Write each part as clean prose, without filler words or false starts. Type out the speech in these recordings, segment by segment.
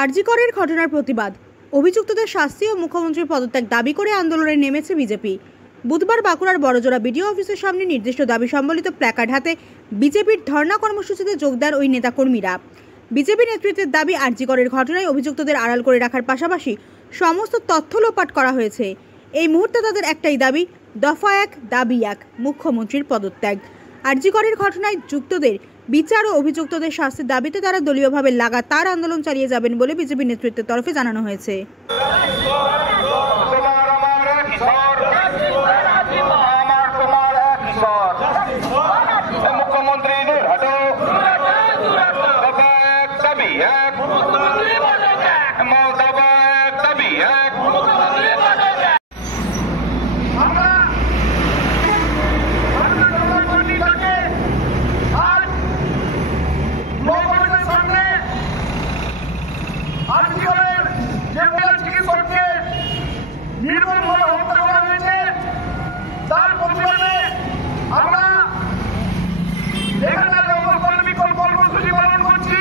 আরজি করের ঘটনার প্রতিবাদ, অভিযুক্তদের শাস্তি ও মুখ্যমন্ত্রীর পদত্যাগ দাবি করে আন্দোলনে নেমেছে বিজেপি। বুধবার বাঁকুড়ার বড়জোড়া বিডিও অফিসের সামনে নির্দিষ্ট দাবি সম্বলিত প্ল্যাকার্ড হাতে বিজেপির ধর্ণা কর্মসূচিতে যোগ দেন ওই নেতাকর্মীরা। বিজেপি নেতৃত্বের দাবি, আরজি করের ঘটনায় অভিযুক্তদের আড়াল করে রাখার পাশাপাশি সমস্ত তথ্য লোপাট করা হয়েছে। এই মুহূর্তে তাদের একটাই দাবি, দফা এক, দাবি এক, মুখ্যমন্ত্রীর পদত্যাগ। আরজি করের ঘটনায় যুক্তদের বিচার ও অভিযুক্তদের শাস্তির দাবিতে তারা দলীয়ভাবে লাগাতার আন্দোলন চালিয়ে যাবেন বলে বিজেপি নেতৃত্বের তরফে জানানো হয়েছে। নির্মমভাবে হত্যা করা হয়েছে, তার প্রতিবাদে আমরা এখানে অবস্থান বিক্ষোভ কর্মসূচি পালন করছি।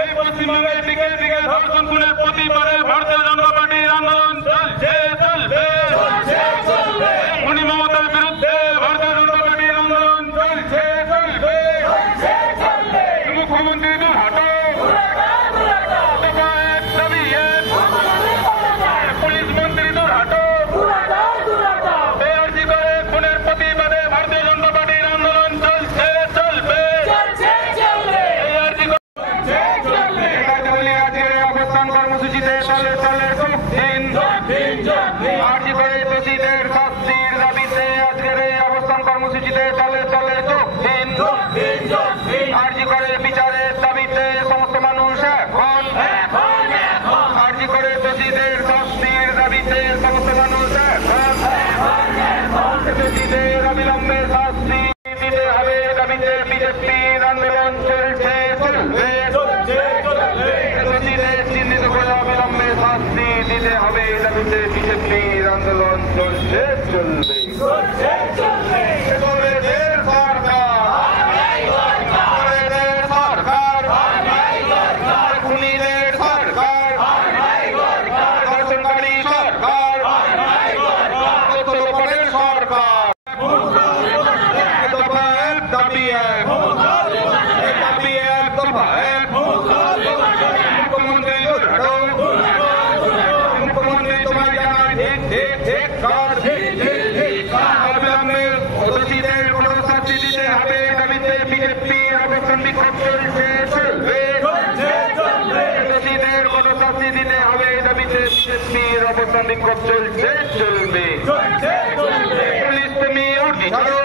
এই পশ্চিমবঙ্গের বিকেল বিকেল ধর্ষণগুলোর প্রতিবাদে ভারতীয় জনতা পার্টির আন্দোলন চলছে, চলবে। খুনি মমতার বিরুদ্ধে ভারতীয় জনতা পার্টির আন্দোলন চলছে, চলবে। মুখ্যমন্ত্রী হাঁটো, দাবি এক, পুলিশ মন্ত্রী হাঁটো। আরজি করে খুনের প্রতিবাদে ভারতীয় জনতা পার্টির আন্দোলন চলছে, চলবে। অবস্থান কর্মসূচিতে চলে চলে আরজি করে দোষীদের শাস্তির দাবিতে আজকের এই অবস্থান কর্মসূচিতে চলে চলে যোগ দিন। আরজি করে বিচারের দাবিতে সমস্ত মানুষ এখন, আরজি করে দোষীদের শাস্তির দাবিতে সমস্ত মানুষ এখন, দোষীদের অবিলম্বে শাস্তি দিতে হবে দাবিতে বিজেপির আন্দোলন চলছে, চলবে। দোষীদের চিহ্নিত করে অবিলম্বে শাস্তি দিতে হবে দাবিতে বিজেপির আন্দোলন চলছে, চলবে। খুনিদের সরকার, ধর্ষণকারী সরকার, তথ্যলোপাটের সরকার। দফা এক, দাবি এক, দাবি এক, দফা এক। মুখ্যমন্ত্রী হাঁটো, মুখ্যমন্ত্রী তোমার জানায় ঠিক ঠিক ঠিক কর। অবিলম্বে দোষীদের কোনো শাস্তি দিতে হবে দাবিতে বিজেপির অবস্থান বিক্ষোভ চলছে, চলবে। দোষীদের কোনো শাস্তি দিতে হবে দাবিতে বিজেপির অবস্থান বিক্ষোভ চলছে, চলবে। পুলিশ তুমি উঠি ছাড়ো,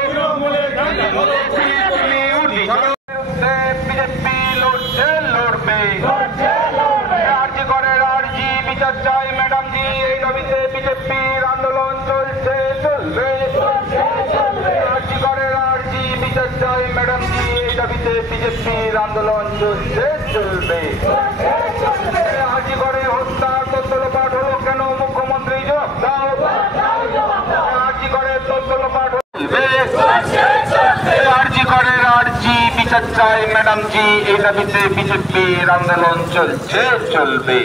পুলিশ তুমি উঠি ছাড়ো। বিজেপি লড়ছে, লড়বে। আরজি করে আরজি বিচার চাই ম্যাডাম জি, এই দাবিতে বিজেপির আন্দোলন চলছে, চলবে। আরজি করে আরজি বিচার চাই ম্যাডাম জি, এই দাবিতে বিজেপির আন্দোলন চলছে, চলবে। আরজি করে হত্যা তথ্য লোপাট হলো কেন, মুখ্যমন্ত্রী জবাব দাও। আরজি করে তথ্য লোপাট চলবে। আরজি করে আরজি বিচার চাই ম্যাডাম জি, এই দাবিতে বিজেপির আন্দোলন চলছে, চলবে।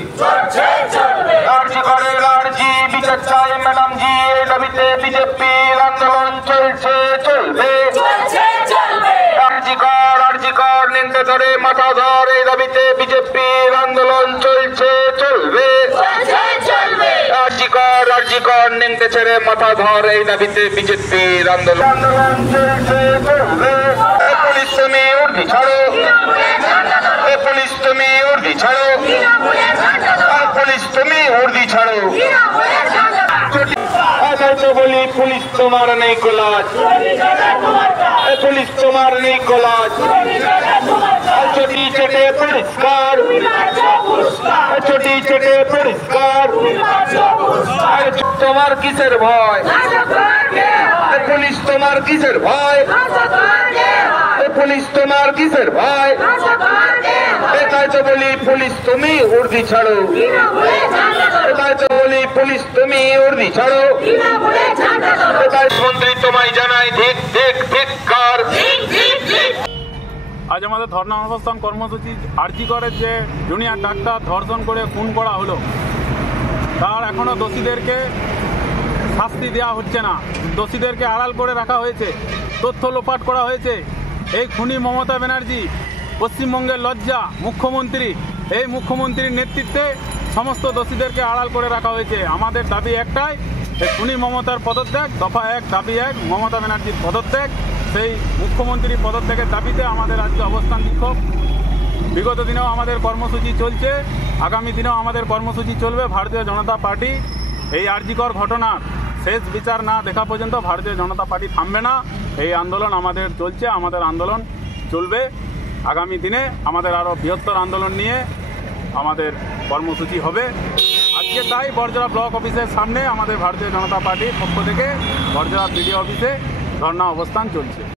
আরজি করে আরজি বিচার চাই ম্যাডাম জি, এই দাবিতে বিজেপির আন্দোলন চলছে, চলবে। আরজি কর নিন্দে ধরে মাথা ধর, এই দাবিতে বিজেপির আন্দোলন চলছে, চলবে। আরজি কর নিন্দে ছেড়ে মাথা ধর, এই দাবিতে বিজেপির আন্দোলন চলছে, চলবে। পুলিশ তুমি উর্দি ছাড়ো, পুলিশ তুমি উর্দি ছাড়ো, পুলিশ তুমি উর্দি ছাড়ো। বলি পুলিশ তোমার নেই কোলাজ, পুলিশ তোমার নেই কোলাজ। চটি চেটে পরিষ্কার, চটি চেটে পরিষ্কার। তোমার কিসের ভয়? পুলিশ তোমার কিসের ভয়? পুলিশ তোমার কিসের ভয়? কোথায় তো বলি পুলিশ তুমি উর্দি ছাড়ো, কোথায় তো বলি পুলিশ তুমি উর্দি ছাড়ো, কোথায় মন্ত্রী তোমায় জানাই ধিক ধিক ধিক্কার। আজ আমাদের ধর্ণা অবস্থান কর্মসূচি আরজি করে যে জুনিয়র ডাক্তার ধর্ষণ করে খুন করা হলো, তার এখনও দোষীদেরকে শাস্তি দেওয়া হচ্ছে না, দোষীদেরকে আড়াল করে রাখা হয়েছে, তথ্য লোপাট করা হয়েছে। এই খুনি মমতা ব্যানার্জি পশ্চিমবঙ্গের লজ্জা মুখ্যমন্ত্রী, এই মুখ্যমন্ত্রীর নেতৃত্বে সমস্ত দোষীদেরকে আড়াল করে রাখা হয়েছে। আমাদের দাবি একটাই, এই খুনি মমতার পদত্যাগ, দফা 1 দাবি 1 মমতা ব্যানার্জির পদত্যাগ। সেই মুখ্যমন্ত্রীর পদত্যাগের দাবিতে আমাদের আজকে অবস্থান বিক্ষোভ। বিগত দিনেও আমাদের কর্মসূচি চলছে, আগামী দিনেও আমাদের কর্মসূচি চলবে। ভারতীয় জনতা পার্টি এই আরজিকর ঘটনার শেষ বিচার না দেখা পর্যন্ত ভারতীয় জনতা পার্টি থামবে না। এই আন্দোলন আমাদের চলছে, আমাদের আন্দোলন চলবে। আগামী দিনে আমাদের আরও বৃহত্তর আন্দোলন নিয়ে আমাদের কর্মসূচি হবে। আজকে তাই বড়জোড়া ব্লক অফিসের সামনে আমাদের ভারতীয় জনতা পার্টির পক্ষ থেকে বড়জোড়া বিডিও অফিসে ধর্ণা অবস্থান চলছে।